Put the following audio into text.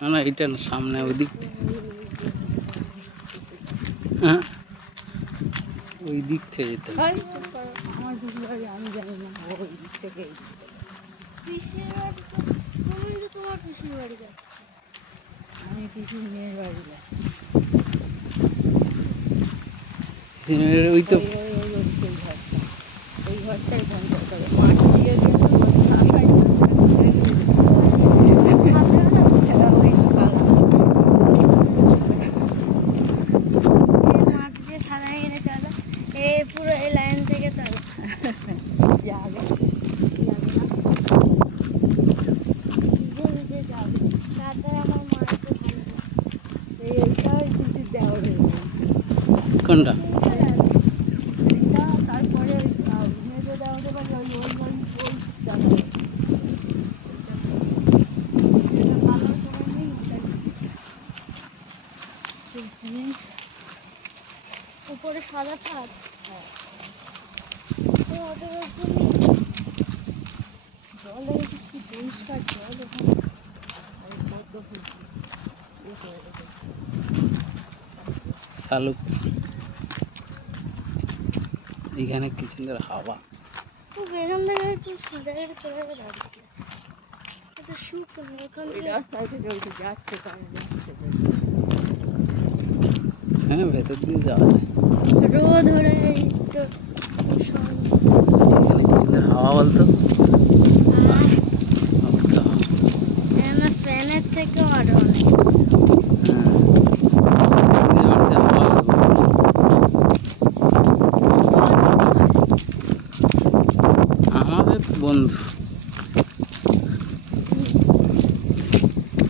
না না, এটা না, সামনে ওই দিক, হ্যাঁ ওই দিক থেকে যেতে হবে। আমার পিসির বাড়ি আমি জানি না, ওই দিক থেকে এই দিক থেকে। পিসির বাড়ি তো তুমি তো তোমার পিসির বাড়ি যাচ্ছ। আমি পিসির মেয়ের বাড়ি যাচ্ছি। ওই তো ওই ঘরটাই ধ্বংস করে মাটি দিয়ে কিন্তু ঢাকায় পুরো এই লাইন থেকে চলো। যাবে তারপরে আমার মাকে ভালো এইটাই পিসির দেওয়া হয়ে কোনটা? তারপরে মেজো দেওয়া হতে পারে ওই ওই ওই ওই যাবে উপরে সাদা ছাদ। জল দেখেছি কি পরিষ্কার জল ওখানে। আর পদ্ম ফুল শালুক, এখানে কি সুন্দর হাওয়া। এখান থেকে একটু জায়গাটা চলে যাবে দাঁড়িয়ে এটা শুকনো ওখান ওই থেকে। রাস্তা থেকে ওই যাচ্ছে কারণ যাচ্ছে হ্যাঁ ভেতর দিয়ে যাওয়া যায়। রোদ ধরে এই তো এখানে কি সুন্দর হাওয়া বলতো। আমার ফ্যানের থেকেও আরো অনেক। আমাদের বন্ধু